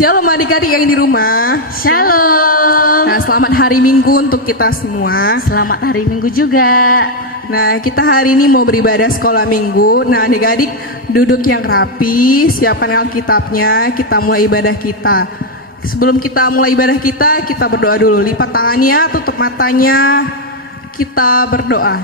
Shalom adik-adik yang di rumah. Shalom. Nah, selamat hari Minggu untuk kita semua. Selamat hari Minggu juga. Nah, kita hari ini mau beribadah sekolah Minggu. Nah, adik-adik duduk yang rapi, siapkan Alkitabnya, kita mulai ibadah kita. Sebelum kita mulai ibadah kita berdoa dulu. Lipat tangannya, tutup matanya, kita berdoa.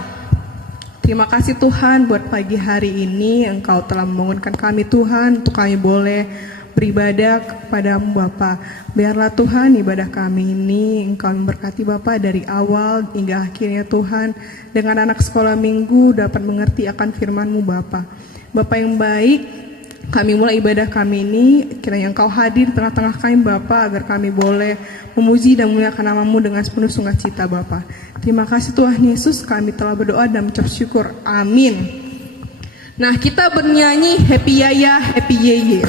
Terima kasih Tuhan buat pagi hari ini, Engkau telah membangunkan kami Tuhan, untuk kami boleh beribadah kepadamu Bapa. Biarlah Tuhan ibadah kami ini Engkau memberkati Bapa dari awal hingga akhirnya Tuhan. Dengan anak sekolah minggu dapat mengerti akan firman-Mu Bapa. Bapa yang baik, kami mulai ibadah kami ini, kiranya Engkau hadir di tengah-tengah kami Bapa, agar kami boleh memuji dan memuliakan nama-Mu dengan sepenuh sukacita Bapa. Terima kasih Tuhan Yesus, kami telah berdoa dan mengucap syukur. Amin. Nah, kita bernyanyi Happy Yaya, Happy Yeye.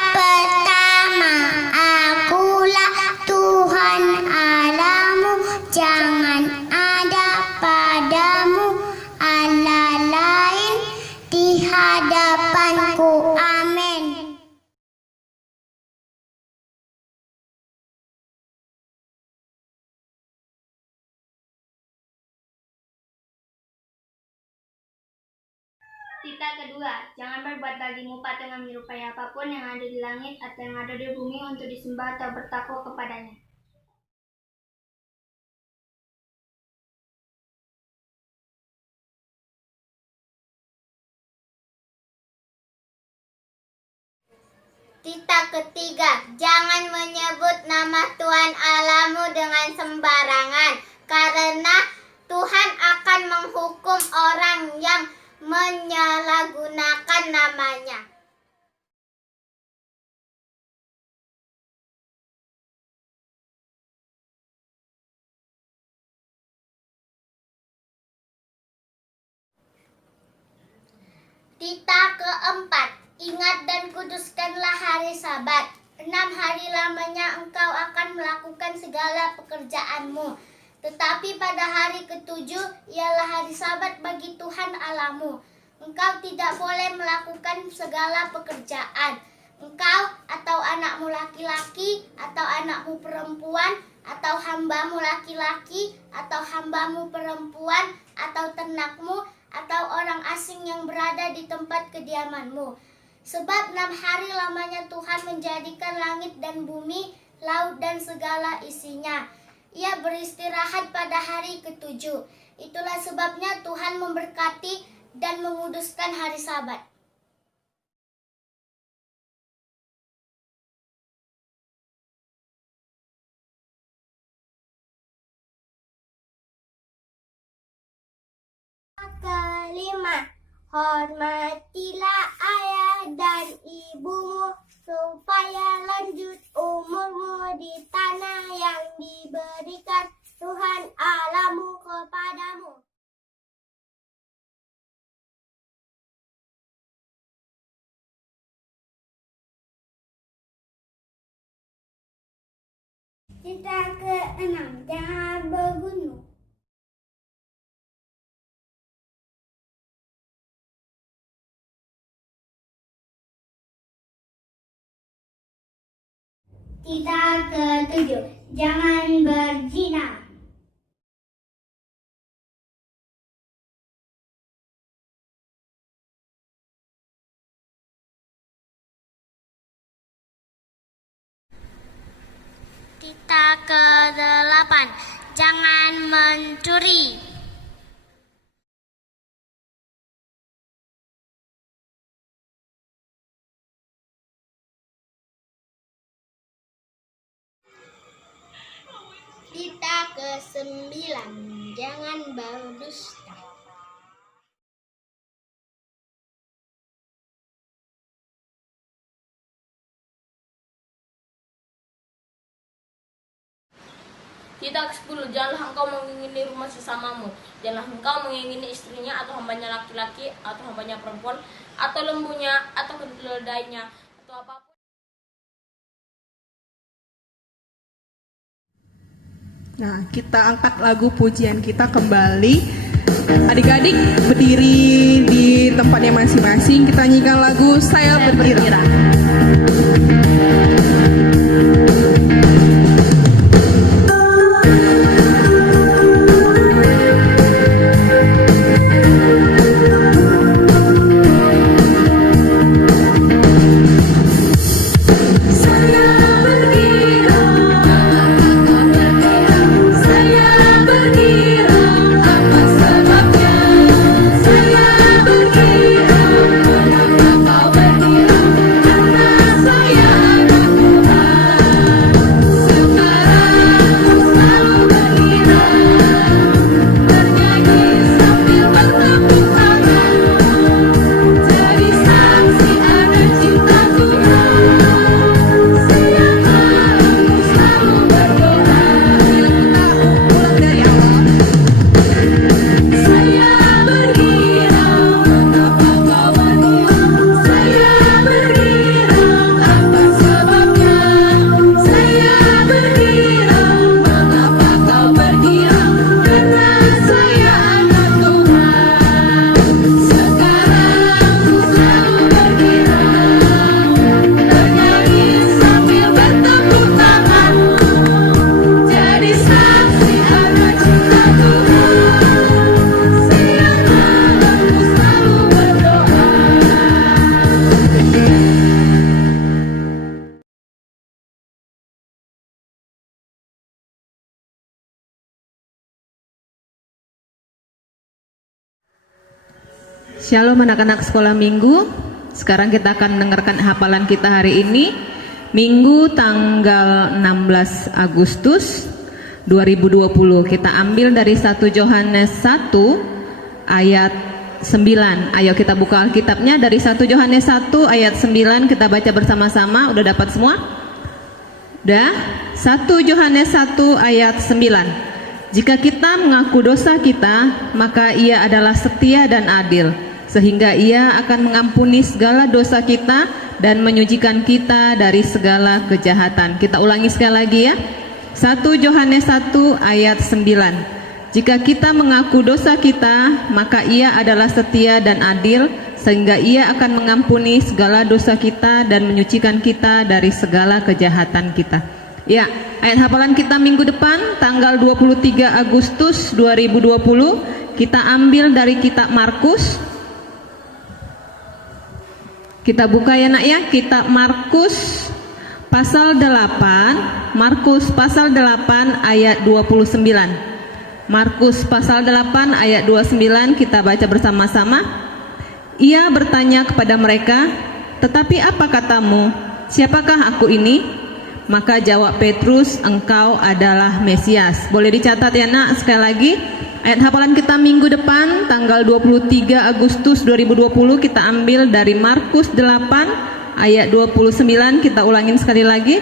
Pertama, akulah Tuhan Allahmu, jangan ada padamu Allah lain di hadapanku. Amin. Tita kedua, jangan berbuat bagimu patung yang menyerupai apapun yang ada di langit atau yang ada di bumi untuk disembah atau bertakwa kepadanya. Tita ketiga, jangan menyebut nama Tuhan Allahmu dengan sembarangan, karena Tuhan akan menghukum orang yang menyalahgunakan namanya. Tita keempat, ingat dan kuduskanlah hari Sabat. 6 hari lamanya engkau akan melakukan segala pekerjaanmu. Tetapi pada hari ketujuh ialah hari Sabat bagi Tuhan Allahmu. Engkau tidak boleh melakukan segala pekerjaan. Engkau atau anakmu laki-laki atau anakmu perempuan atau hambamu laki-laki atau hambamu perempuan atau ternakmu atau orang asing yang berada di tempat kediamanmu. Sebab 6 hari lamanya Tuhan menjadikan langit dan bumi, laut dan segala isinya. Ia beristirahat pada hari ketujuh. Itulah sebabnya Tuhan memberkati dan menguduskan hari Sabat. Kelima, hormatilah ayah dan ibumu supaya lanjut umurmu di tanah yang diberikan Tuhan Allahmu kepadamu. Kita keenam, jangan bergunung. Kita ketujuh, jangan berzina. Kita kedelapan, jangan mencuri. Kita kesembilan, jangan berdusta. Kita ke-10, janganlah engkau mengingini rumah sesamamu. Janganlah engkau mengingini istrinya atau hambanya laki-laki atau hambanya perempuan atau lembunya atau keledainya atau apapun. Nah, kita angkat lagu pujian kita kembali. Adik-adik berdiri di tempatnya masing-masing. Kita nyanyikan lagu Saya Berkira. Shalom anak-anak sekolah minggu. Sekarang kita akan mendengarkan hafalan kita hari ini, Minggu tanggal 16 Agustus 2020. Kita ambil dari 1 Yohanes 1 ayat 9. Ayo kita buka Alkitabnya dari 1 Yohanes 1 ayat 9. Kita baca bersama-sama. Udah dapat semua? Udah? 1 Yohanes 1 ayat 9. Jika kita mengaku dosa kita, maka Ia adalah setia dan adil, sehingga Ia akan mengampuni segala dosa kita dan menyucikan kita dari segala kejahatan. Kita ulangi sekali lagi ya. 1 Yohanes 1 ayat 9. Jika kita mengaku dosa kita, maka Ia adalah setia dan adil, sehingga Ia akan mengampuni segala dosa kita dan menyucikan kita dari segala kejahatan kita. Ya, ayat hafalan kita minggu depan tanggal 23 Agustus 2020 kita ambil dari kitab Markus. Kita buka ya nak ya, kitab Markus pasal 8, Markus pasal 8 ayat 29. Markus pasal 8 ayat 29 kita baca bersama-sama. Ia bertanya kepada mereka, "Tetapi apa katamu? Siapakah aku ini?" Maka jawab Petrus, "Engkau adalah Mesias." Boleh dicatat ya nak sekali lagi. Ayat hafalan kita minggu depan tanggal 23 Agustus 2020 kita ambil dari Markus 8 ayat 29. Kita ulangin sekali lagi.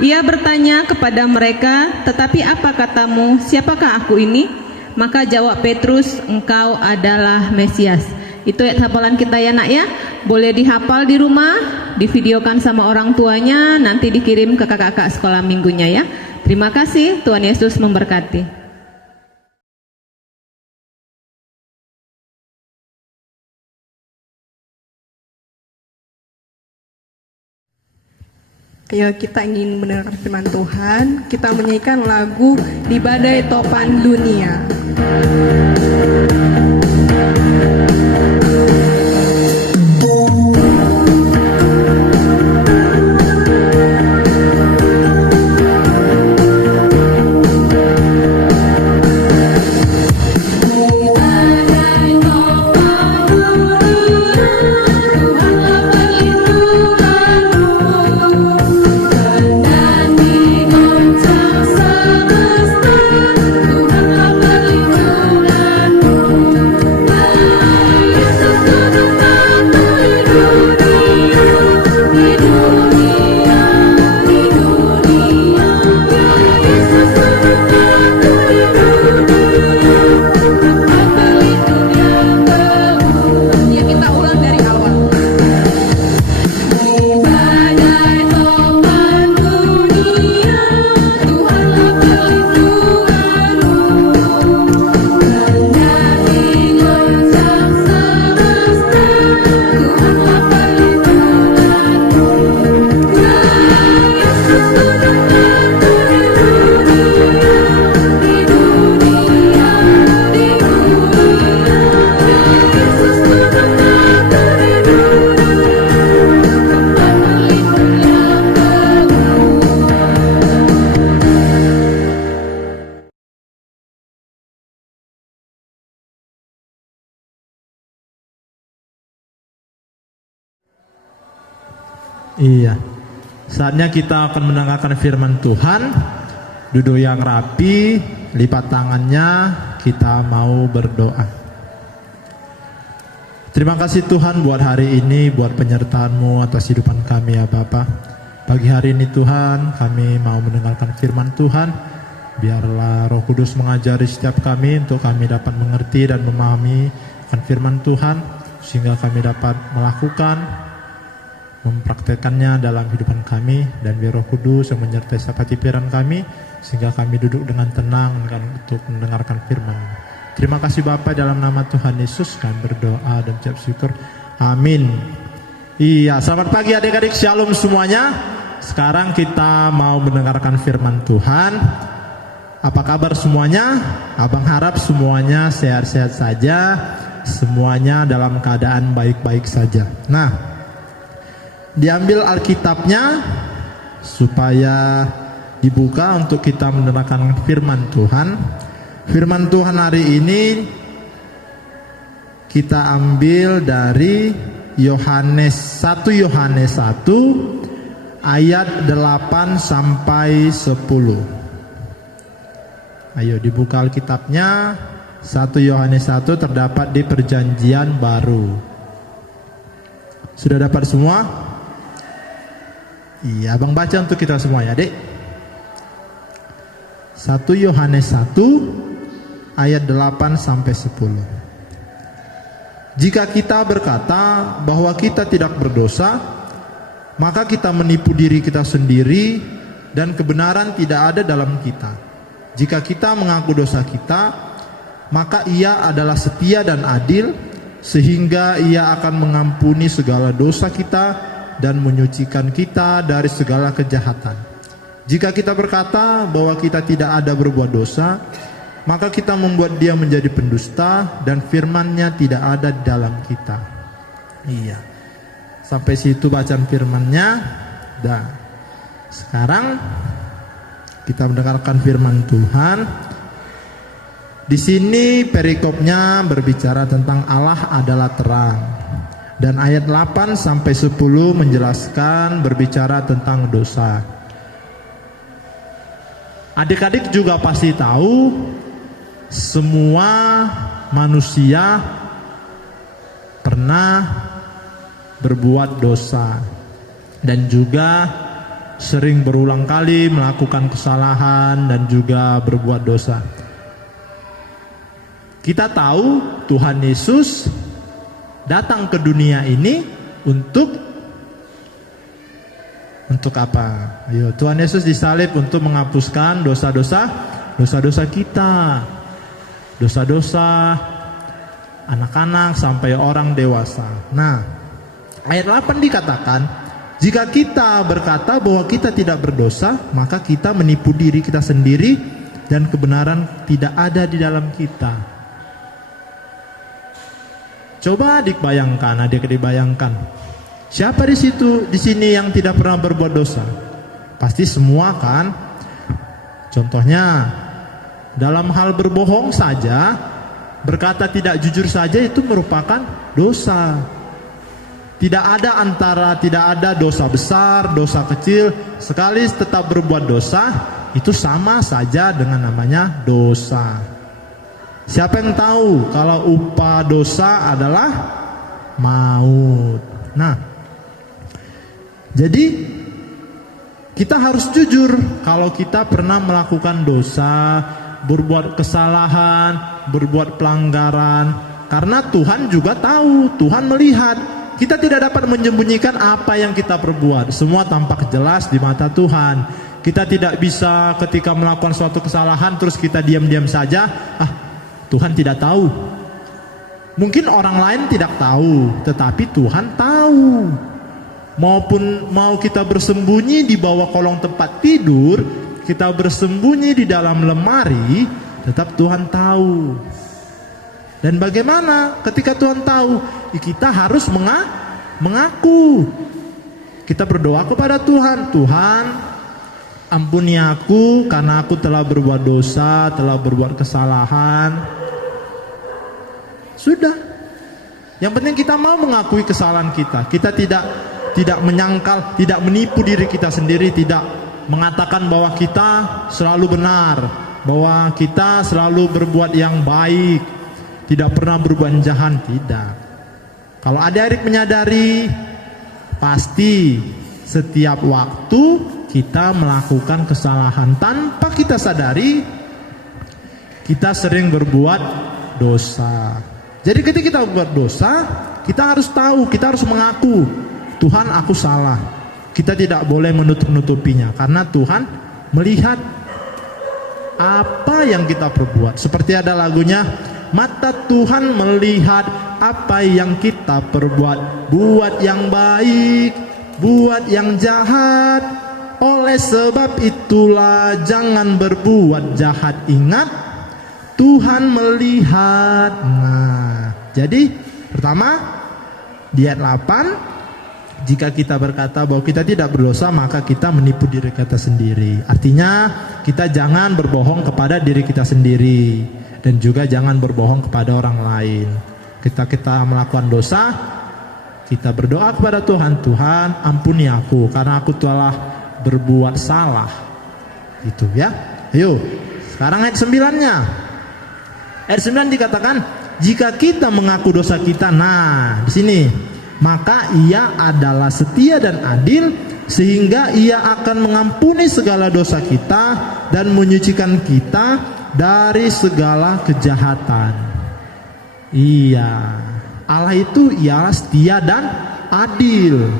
Ia bertanya kepada mereka, "Tetapi apa katamu? Siapakah aku ini?" Maka jawab Petrus, "Engkau adalah Mesias." Itu ayat hafalan kita ya nak ya. Boleh dihafal di rumah, divideokan sama orang tuanya, nanti dikirim ke kakak-kakak sekolah minggunya ya. Terima kasih, Tuhan Yesus memberkati. Ayo kita ingin mendengarkan firman Tuhan, kita menyanyikan lagu Di Badai Topan Dunia. Iya, saatnya kita akan mendengarkan firman Tuhan. Duduk yang rapi, lipat tangannya, kita mau berdoa. Terima kasih Tuhan buat hari ini, buat penyertaan-Mu atas hidupan kami ya Bapa. Pagi hari ini Tuhan, kami mau mendengarkan firman Tuhan. Biarlah Roh Kudus mengajari setiap kami untuk kami dapat mengerti dan memahami akan firman Tuhan, sehingga kami dapat melakukan, mempraktekannya dalam kehidupan kami, dan biar Roh Kudus yang menyertai setiap hati pikiran kami, sehingga kami duduk dengan tenang untuk mendengarkan firman. Terima kasih Bapa, dalam nama Tuhan Yesus kami berdoa dan ucap syukur. Amin. Iya, selamat pagi adik-adik, shalom semuanya. Sekarang kita mau mendengarkan firman Tuhan. Apa kabar semuanya? Abang harap semuanya sehat-sehat saja, semuanya dalam keadaan baik-baik saja. Nah, diambil Alkitabnya supaya dibuka untuk kita mendengarkan firman Tuhan. Firman Tuhan hari ini kita ambil dari Yohanes 1 Yohanes 1 ayat 8 sampai 10. Ayo dibuka Alkitabnya. 1 Yohanes 1 terdapat di Perjanjian Baru. Sudah dapat semua? Iya, abang baca untuk kita semua ya, Dek. 1 Yohanes 1 ayat 8 sampai 10. Jika kita berkata bahwa kita tidak berdosa, maka kita menipu diri kita sendiri dan kebenaran tidak ada dalam kita. Jika kita mengaku dosa kita, maka Ia adalah setia dan adil, sehingga Ia akan mengampuni segala dosa kita dan menyucikan kita dari segala kejahatan. Jika kita berkata bahwa kita tidak ada berbuat dosa, maka kita membuat Dia menjadi pendusta dan firman-Nya tidak ada di dalam kita. Iya. Sampai situ bacaan firman-Nya. Dah. Sekarang kita mendengarkan firman Tuhan. Di sini perikopnya berbicara tentang Allah adalah terang. Dan ayat 8 sampai 10 menjelaskan berbicara tentang dosa. Adik-adik juga pasti tahu semua manusia pernah berbuat dosa dan juga sering berulang kali melakukan kesalahan dan juga berbuat dosa. Kita tahu Tuhan Yesus datang ke dunia ini untuk apa? Ayo, Tuhan Yesus disalib untuk menghapuskan dosa-dosa kita. Dosa-dosa anak-anak sampai orang dewasa. Nah, ayat 8 dikatakan, jika kita berkata bahwa kita tidak berdosa, maka kita menipu diri kita sendiri dan kebenaran tidak ada di dalam kita. Coba adik bayangkan. Siapa di sini yang tidak pernah berbuat dosa? Pasti semua kan? Contohnya, dalam hal berbohong saja, berkata tidak jujur saja itu merupakan dosa. Tidak ada dosa besar, dosa kecil, sekali tetap berbuat dosa, itu sama saja dengan namanya dosa. Siapa yang tahu kalau upah dosa adalah maut? Nah, jadi kita harus jujur kalau kita pernah melakukan dosa, berbuat kesalahan, berbuat pelanggaran, karena Tuhan juga tahu, Tuhan melihat. Kita tidak dapat menyembunyikan apa yang kita perbuat, semua tampak jelas di mata Tuhan. Kita tidak bisa ketika melakukan suatu kesalahan terus kita diam-diam saja, Tuhan tidak tahu. Mungkin orang lain tidak tahu, tetapi Tuhan tahu. Mau kita bersembunyi di bawah kolong tempat tidur, kita bersembunyi di dalam lemari, tetap Tuhan tahu. Dan bagaimana ketika Tuhan tahu? Kita harus mengaku. Kita berdoa kepada Tuhan, Tuhan ampuni aku karena aku telah berbuat dosa, telah berbuat kesalahan. Sudah. Yang penting kita mau mengakui kesalahan kita. Kita tidak menyangkal, tidak menipu diri kita sendiri, tidak mengatakan bahwa kita selalu benar, bahwa kita selalu berbuat yang baik, tidak pernah berbuat jahat, tidak. Kalau adik-adik menyadari, pasti setiap waktu kita melakukan kesalahan tanpa kita sadari, kita sering berbuat dosa. Jadi ketika kita berbuat dosa, kita harus tahu, kita harus mengaku, Tuhan aku salah. Kita tidak boleh menutup-nutupinya, karena Tuhan melihat apa yang kita perbuat. Seperti ada lagunya, mata Tuhan melihat apa yang kita perbuat, buat yang baik, buat yang jahat. Oleh sebab itulah jangan berbuat jahat, ingat Tuhan melihat. Nah, jadi pertama di ayat 8, jika kita berkata bahwa kita tidak berdosa, maka kita menipu diri kita sendiri. Artinya kita jangan berbohong kepada diri kita sendiri, dan juga jangan berbohong kepada orang lain. Kita melakukan dosa, kita berdoa kepada Tuhan, Tuhan ampuni aku karena aku telah berbuat salah. Gitu ya. Ayo, sekarang ayat 9-nya. Ayat 9 dikatakan, jika kita mengaku dosa kita, nah di sini, maka Ia adalah setia dan adil, sehingga Ia akan mengampuni segala dosa kita dan menyucikan kita dari segala kejahatan. Iya. Allah itu ialah setia dan adil.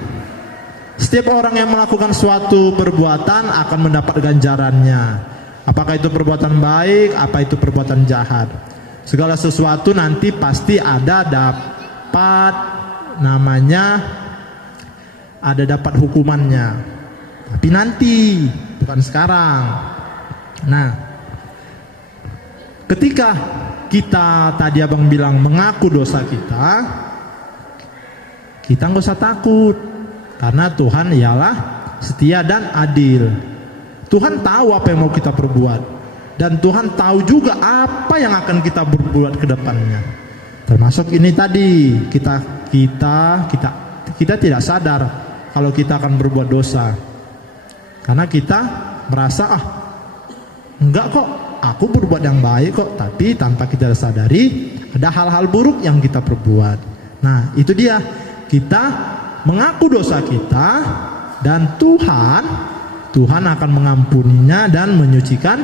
Setiap orang yang melakukan suatu perbuatan akan mendapat ganjarannya. Apakah itu perbuatan baik, apa itu perbuatan jahat. Segala sesuatu nanti pasti ada dapat dapat hukumannya. Tapi nanti, bukan sekarang. Nah, ketika kita tadi abang bilang mengaku dosa kita nggak usah takut, karena Tuhan ialah setia dan adil. Tuhan tahu apa yang mau kita perbuat, dan Tuhan tahu juga apa yang akan kita berbuat ke depannya. Termasuk ini tadi, kita tidak sadar kalau kita akan berbuat dosa, karena kita merasa enggak kok, aku berbuat yang baik kok, tapi tanpa kita sadari ada hal-hal buruk yang kita perbuat. Nah, itu dia, kita mengaku dosa kita, dan Tuhan akan mengampuninya dan menyucikan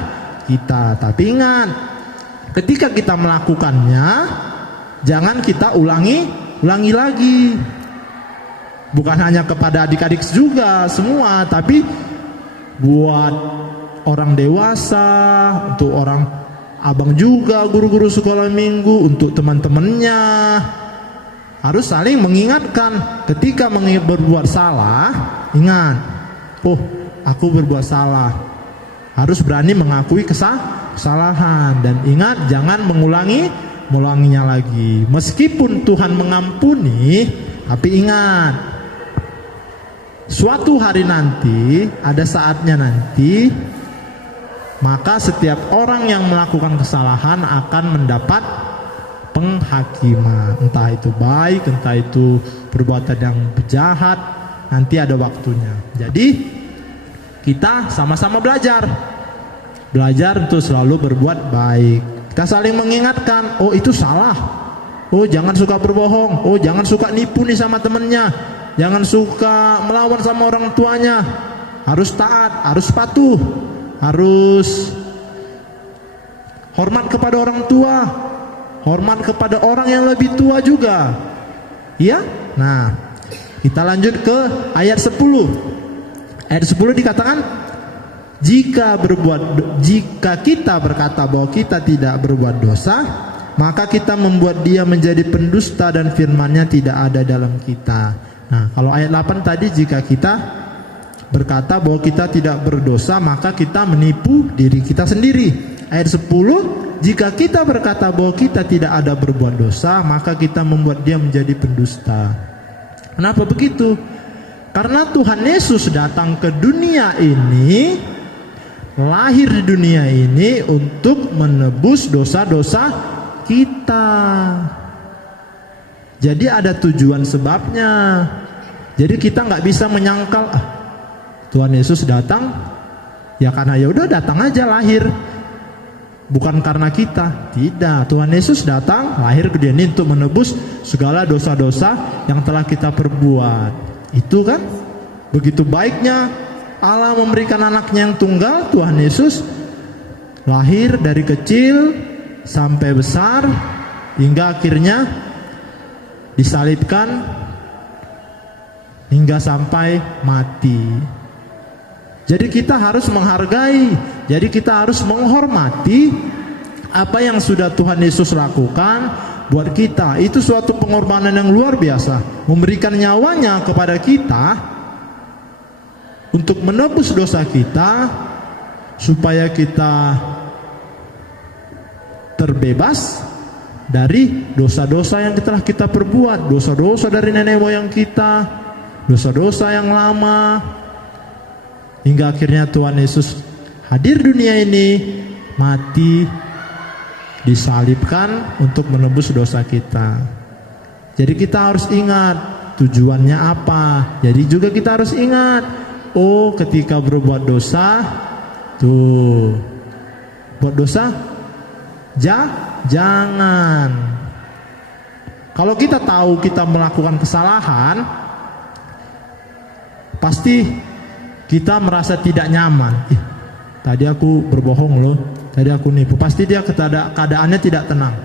kita. Tapi ingat, ketika kita melakukannya, jangan kita ulangi lagi. Bukan hanya kepada adik-adik juga semua, tapi buat orang dewasa, untuk orang abang juga, guru-guru sekolah minggu, untuk teman-temannya, harus saling mengingatkan. Ketika berbuat salah, ingat, aku berbuat salah. Harus berani mengakui kesalahan, dan ingat, jangan mengulanginya lagi. Meskipun Tuhan mengampuni, tapi ingat, suatu hari nanti, ada saatnya nanti, maka setiap orang yang melakukan kesalahan akan mendapat penghakiman. Entah itu baik, entah itu perbuatan yang jahat, nanti ada waktunya. Jadi kita sama-sama belajar untuk selalu berbuat baik. Kita saling mengingatkan, itu salah, jangan suka berbohong, jangan suka nipu nih sama temennya, jangan suka melawan sama orang tuanya, harus taat, harus patuh, harus hormat kepada orang tua, hormat kepada orang yang lebih tua juga. Ya? Nah, kita lanjut ke ayat 10. Ayat 10 dikatakan, jika kita berkata bahwa kita tidak berbuat dosa, maka kita membuat dia menjadi pendusta dan firman-Nya tidak ada dalam kita. Nah, kalau ayat 8 tadi, jika kita berkata bahwa kita tidak berdosa, maka kita menipu diri kita sendiri. Ayat 10, jika kita berkata bahwa kita tidak ada berbuat dosa, maka kita membuat dia menjadi pendusta. Kenapa begitu? Karena Tuhan Yesus datang ke dunia ini, lahir di dunia ini untuk menebus dosa-dosa kita. Jadi ada tujuan sebabnya. Jadi kita nggak bisa menyangkal, Tuhan Yesus datang ya karena ya udah datang aja lahir, bukan karena kita. Tidak, Tuhan Yesus datang lahir ke dunia ini untuk menebus segala dosa-dosa yang telah kita perbuat. Itu kan begitu baiknya Allah memberikan anaknya yang tunggal, Tuhan Yesus, lahir dari kecil sampai besar hingga akhirnya disalibkan hingga sampai mati. Jadi kita harus menghargai, jadi kita harus menghormati apa yang sudah Tuhan Yesus lakukan buat kita. Itu suatu pengorbanan yang luar biasa, memberikan nyawanya kepada kita untuk menebus dosa kita, supaya kita terbebas dari dosa-dosa yang telah kita perbuat, dosa-dosa dari nenek moyang kita, dosa-dosa yang lama, hingga akhirnya Tuhan Yesus hadir dunia ini, mati, disalibkan untuk menebus dosa kita. Jadi kita harus ingat tujuannya apa. Jadi juga kita harus ingat, ketika berbuat dosa, buat dosa, jangan. Kalau kita tahu kita melakukan kesalahan, pasti kita merasa tidak nyaman. Tadi aku berbohong loh, tadi aku nipu. Pasti dia keadaannya tidak tenang.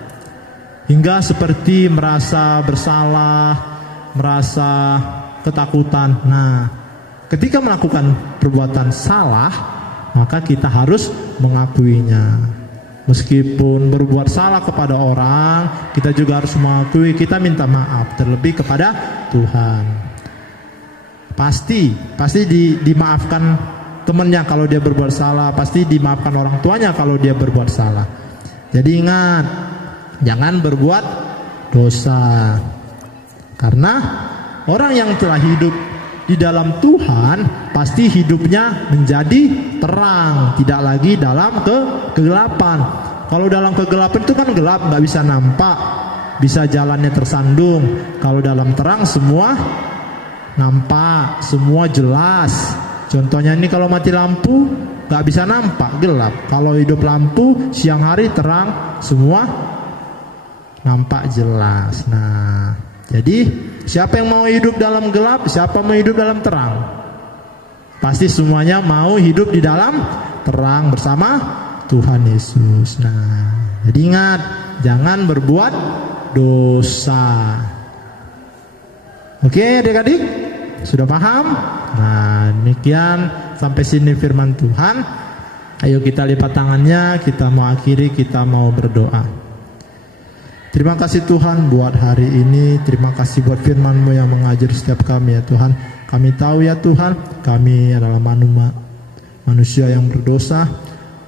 hingga seperti merasa bersalah, merasa ketakutan. Nah, ketika melakukan perbuatan salah, maka kita harus mengakuinya. Meskipun berbuat salah kepada orang, kita juga harus mengakui, kita minta maaf, terlebih kepada Tuhan. Pasti dimaafkan temannya kalau dia berbuat salah, pasti dimaafkan orang tuanya kalau dia berbuat salah. Jadi ingat, jangan berbuat dosa. Karena orang yang telah hidup di dalam Tuhan pasti hidupnya menjadi terang, tidak lagi dalam kegelapan. Kalau dalam kegelapan itu kan gelap, nggak bisa nampak, bisa jalannya tersandung. Kalau dalam terang semua nampak, semua jelas. Contohnya ini kalau mati lampu nggak bisa nampak, gelap. Kalau hidup lampu siang hari terang, semua nampak jelas. Nah, jadi siapa yang mau hidup dalam gelap, siapa mau hidup dalam terang? Pasti semuanya mau hidup di dalam terang bersama Tuhan Yesus. Nah, jadi ingat, jangan berbuat dosa. Oke, adik-adik, sudah paham? Nah, demikian sampai sini firman Tuhan. Ayo kita lipat tangannya, kita mau akhiri, kita mau berdoa. Terima kasih Tuhan buat hari ini. Terima kasih buat firman-Mu yang mengajar setiap kami ya Tuhan. Kami tahu ya Tuhan, kami adalah manusia yang berdosa.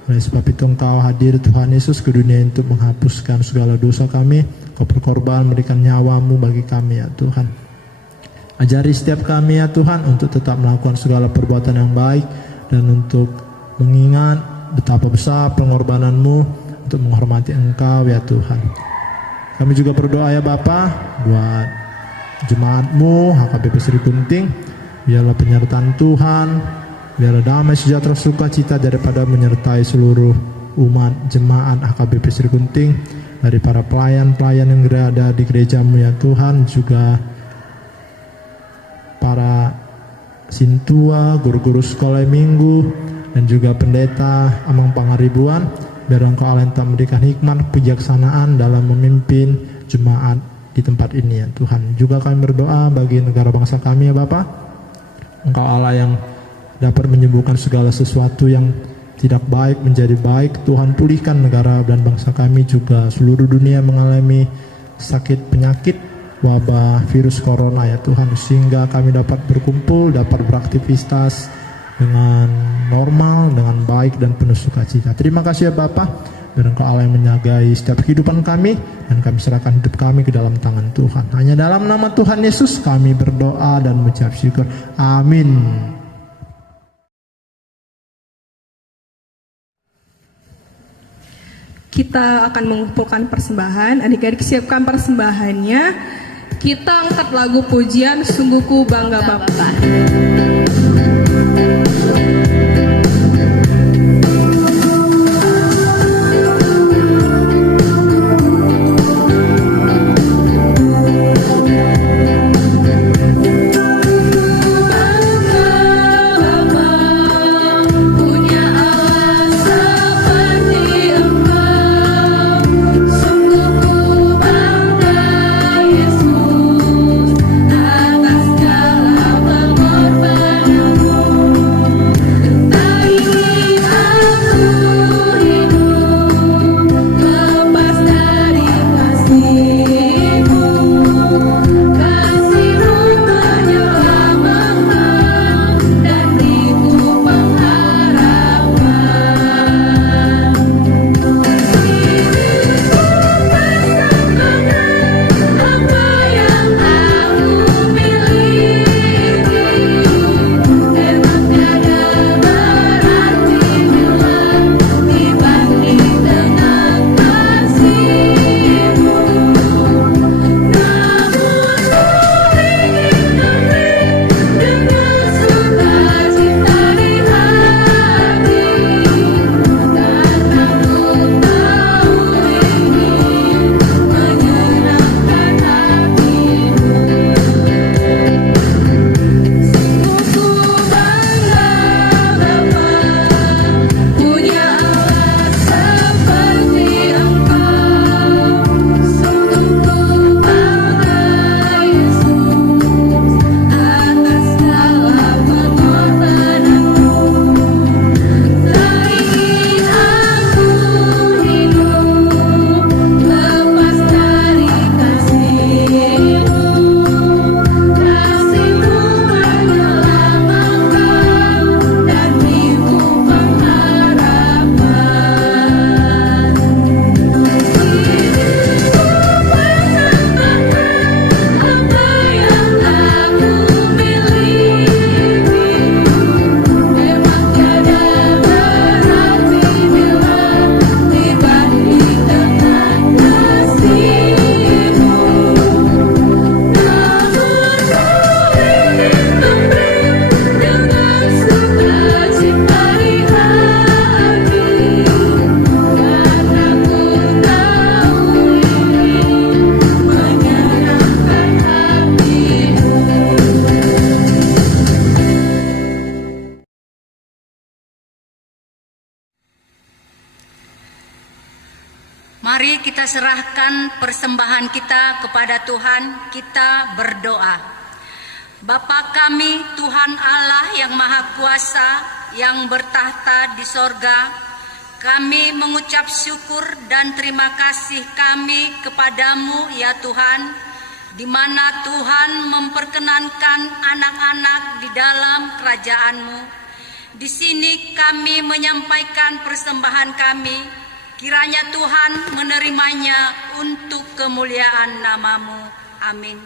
Oleh sebab itu Engkau hadir Tuhan Yesus ke dunia untuk menghapuskan segala dosa kami. Kau berkorban memberikan nyawa-Mu bagi kami ya Tuhan. Ajari setiap kami ya Tuhan untuk tetap melakukan segala perbuatan yang baik dan untuk mengingat betapa besar pengorbanan-Mu untuk menghormati Engkau ya Tuhan. Kami juga berdoa ya Bapa buat jemaat-Mu HKBP Sri Gunting, biarlah penyertaan Tuhan, biarlah damai sejahtera sukacita daripada menyertai seluruh umat jemaat HKBP Sri Gunting, dari para pelayan-pelayan yang berada di gereja-Mu ya Tuhan, juga para sintua, guru-guru sekolah minggu, dan juga pendeta Amang Pangaribuan. Biar Engkau Allah yang memberikan hikmat, kebijaksanaan dalam memimpin jemaat di tempat ini ya Tuhan. Juga kami berdoa bagi negara bangsa kami ya Bapa. Engkau Allah yang dapat menyembuhkan segala sesuatu yang tidak baik menjadi baik. Tuhan, pulihkan negara dan bangsa kami, juga seluruh dunia mengalami sakit penyakit wabah virus corona ya Tuhan, sehingga kami dapat berkumpul, dapat beraktivitas dengan normal, dengan baik dan penuh sukacita. Terima kasih ya Bapa, biar Engkau Allah yang menjagai setiap kehidupan kami, dan kami serahkan hidup kami ke dalam tangan Tuhan. Hanya dalam nama Tuhan Yesus kami berdoa dan mengucap syukur. Amin. Kita akan mengumpulkan persembahan. Adik-adik siapkan persembahannya. Kita angkat lagu pujian Sungguhku Bangga Bapa. kita serahkan persembahan kita kepada Tuhan, kita berdoa. Bapa kami, Tuhan Allah yang Maha Kuasa, yang bertahta di sorga, kami mengucap syukur dan terima kasih kami kepadamu ya Tuhan, di mana Tuhan memperkenankan anak-anak di dalam kerajaan-Mu. Di sini kami menyampaikan persembahan kami, kiranya Tuhan menerimanya untuk kemuliaan nama-Mu. Amin.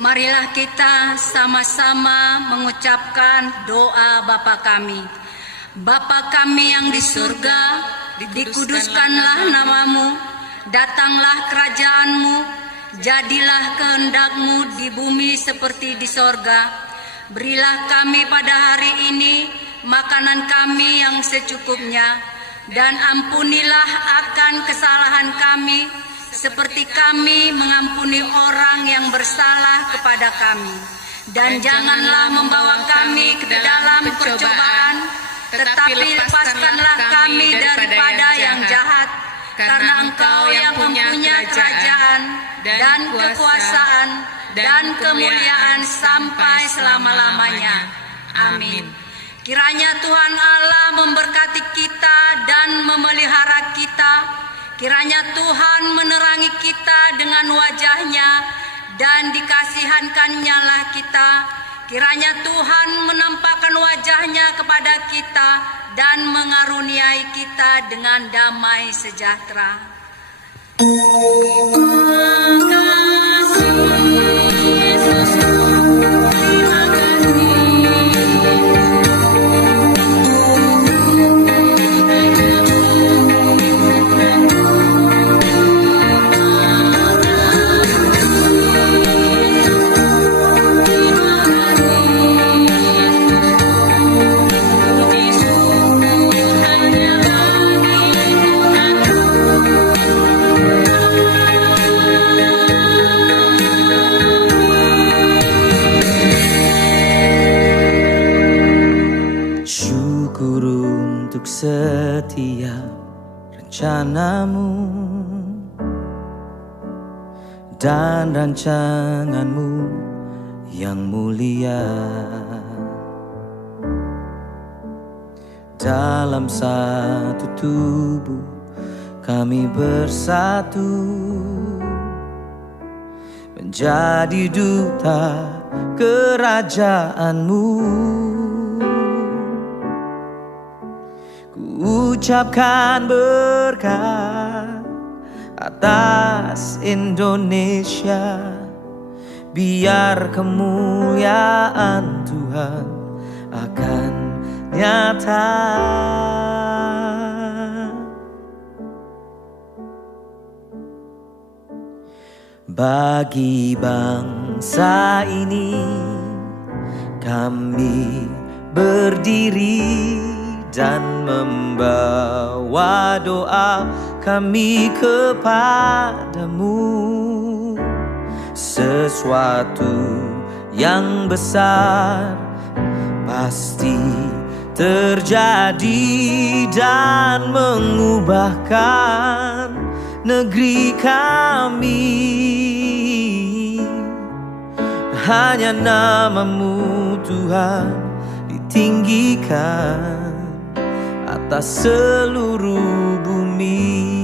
Marilah kita sama-sama mengucapkan doa Bapa kami. Bapa kami yang di surga, dikuduskanlah namamu, datanglah kerajaanmu, jadilah kehendak-Mu di bumi seperti di sorga. Berilah kami pada hari ini makanan kami yang secukupnya, dan ampunilah akan kesalahan kami, seperti kami mengampuni orang yang bersalah kepada kami. Dan janganlah membawa kami ke dalam percobaan, tetapi lepaskanlah kami daripada yang jahat. Karena Engkau yang mempunyai kerajaan dan kekuasaan dan kemuliaan sampai selama-lamanya. Amin. Kiranya Tuhan Allah memberkati kita dan memelihara kita. Kiranya Tuhan menerangi kita dengan wajah-Nya dan dikasihankan-Nya lah kita. Kiranya Tuhan menampakkan wajah-Nya kepada kita dan mengaruniai kita dengan damai sejahtera. Setiap rencanamu dan rancanganmu yang mulia, dalam satu tubuh kami bersatu menjadi duta kerajaan-Mu. Ucapkan berkat atas Indonesia, biar kemuliaan Tuhan akan nyata. Bagi bangsa ini kami berdiri dan membawa doa kami kepadamu. sesuatu yang besar pasti terjadi dan mengubahkan negeri kami. Hanya nama-Mu Tuhan ditinggikan atas seluruh bumi.